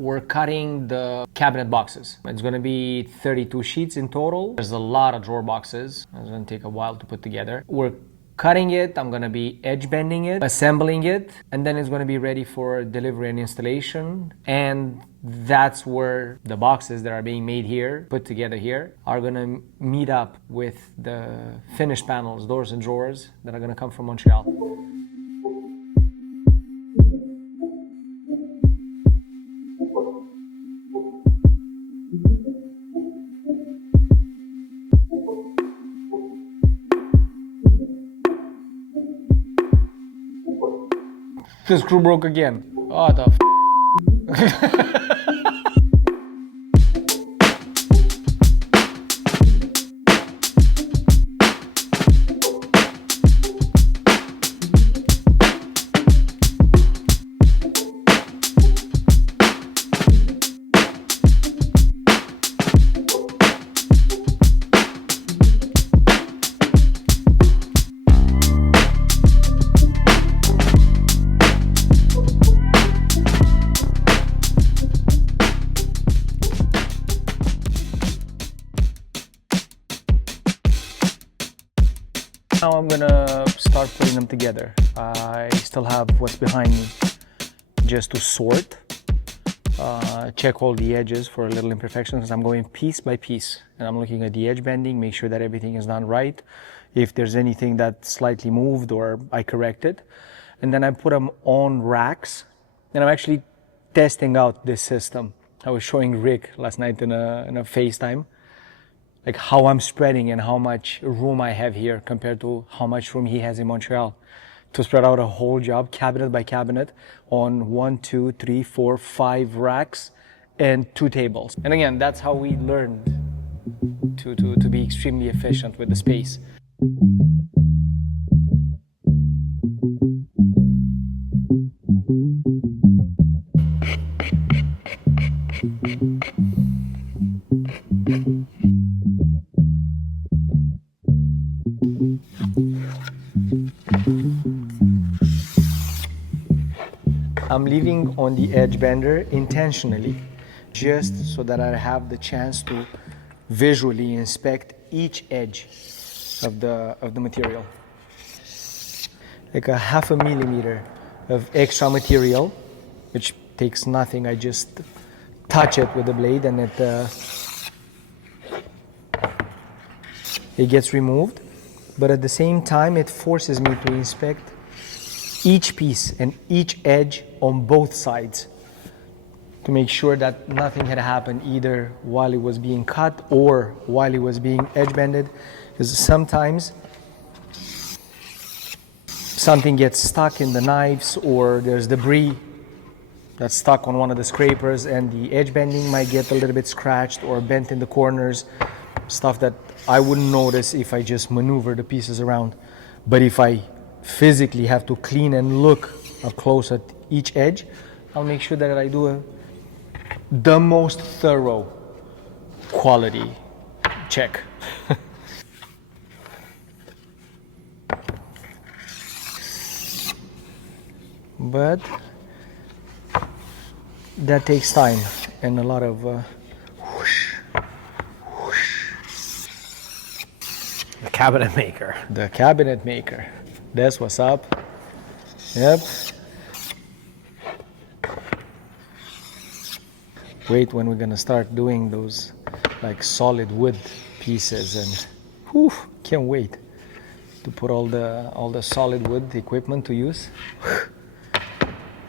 we're cutting the cabinet boxes. It's going to be 32 sheets in total. There's a lot of drawer boxes. It's going to take a while to put together. We're cutting it. I'm going to be edge bending it, assembling it, and then it's going to be ready for delivery and installation. And that's where the boxes that are being made here, put together here, are going to meet up with the finished panels, doors and drawers that are going to come from Montreal. The screw broke again. Oh, the Now I'm gonna start putting them together. I still have what's behind me just to sort, check all the edges for little imperfections. I'm going piece by piece and I'm looking at the edge bending, make sure that everything is done right. If there's anything that's slightly moved, or I correct it. And then I put them on racks, and I'm actually testing out this system. I was showing Rick last night in a FaceTime, like how I'm spreading and how much room I have here compared to how much room he has in Montreal, to spread out a whole job cabinet by cabinet on 1, 2, 3, 4, 5 racks and 2 tables. And again, that's how we learned to be extremely efficient with the space. I'm leaving on the edge bender intentionally, just so that I have the chance to visually inspect each edge of the material. Like a 0.5 millimeter of extra material, which takes nothing. I just touch it with the blade and it gets removed. But at the same time, it forces me to inspect each piece and each edge on both sides to make sure that nothing had happened either while it was being cut or while it was being edge bended, because sometimes something gets stuck in the knives or there's debris that's stuck on one of the scrapers and the edge bending might get a little bit scratched or bent in the corners, stuff that I wouldn't notice if I just maneuver the pieces around. But if I physically have to clean and look up close at each edge, I'll make sure that I do the most thorough quality check. But that takes time and a lot of whoosh, whoosh. The cabinet maker. The cabinet maker. That's what's up. Yep. Wait when we're gonna start doing those like solid wood pieces, and whew, can't wait to put all the solid wood equipment to use.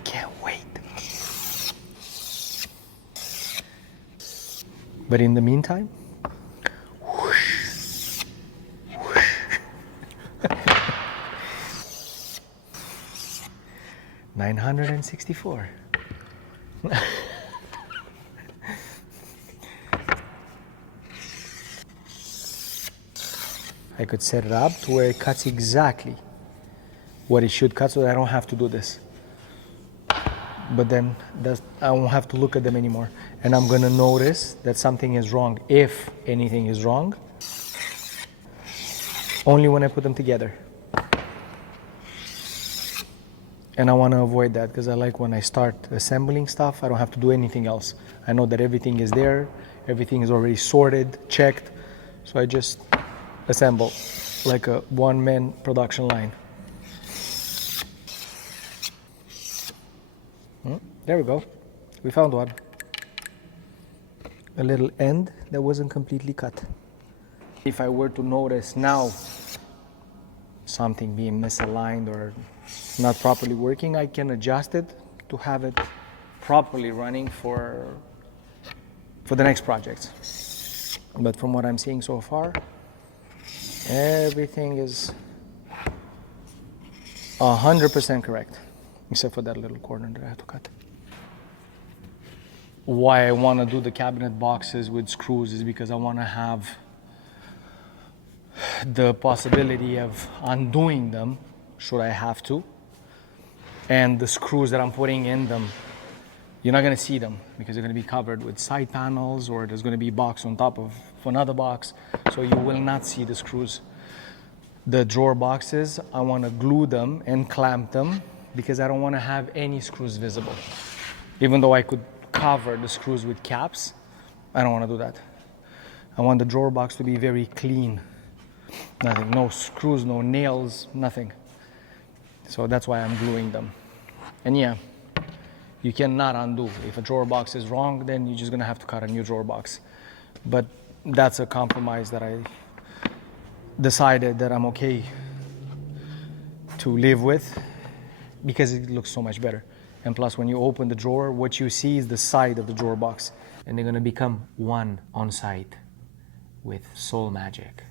Can't wait. But in the meantime, whoosh, whoosh. 964. I could set it up to where it cuts exactly what it should cut, so that I don't have to do this. But then I won't have to look at them anymore. And I'm gonna notice that something is wrong, if anything is wrong, only when I put them together. And I want to avoid that because I like when I start assembling stuff, I don't have to do anything else. I know that everything is there, everything is already sorted, checked, so I just assemble like a one-man production line. There we go. We found one. A little end that wasn't completely cut. If I were to notice now something being misaligned or not properly working, I can adjust it to have it properly running for the next project. But from what I'm seeing so far, everything is 100% correct, except for that little corner that I had to cut. Why I want to do the cabinet boxes with screws is because I want to have the possibility of undoing them should I have to, and the screws that I'm putting in them, you're not going to see them because they're going to be covered with side panels, or there's going to be a box on top of another box, so you will not see the screws. The drawer boxes, I want to glue them and clamp them because I don't want to have any screws visible. Even though I could cover the screws with caps, I don't want to do that. I want the drawer box to be very clean. Nothing, no screws, no nails, nothing. So that's why I'm gluing them. And yeah, you cannot undo. If a drawer box is wrong, then you're just gonna have to cut a new drawer box. But that's a compromise that I decided that I'm okay to live with because it looks so much better. And plus, when you open the drawer, what you see is the side of the drawer box, and they're gonna become one on site with Soul Magic.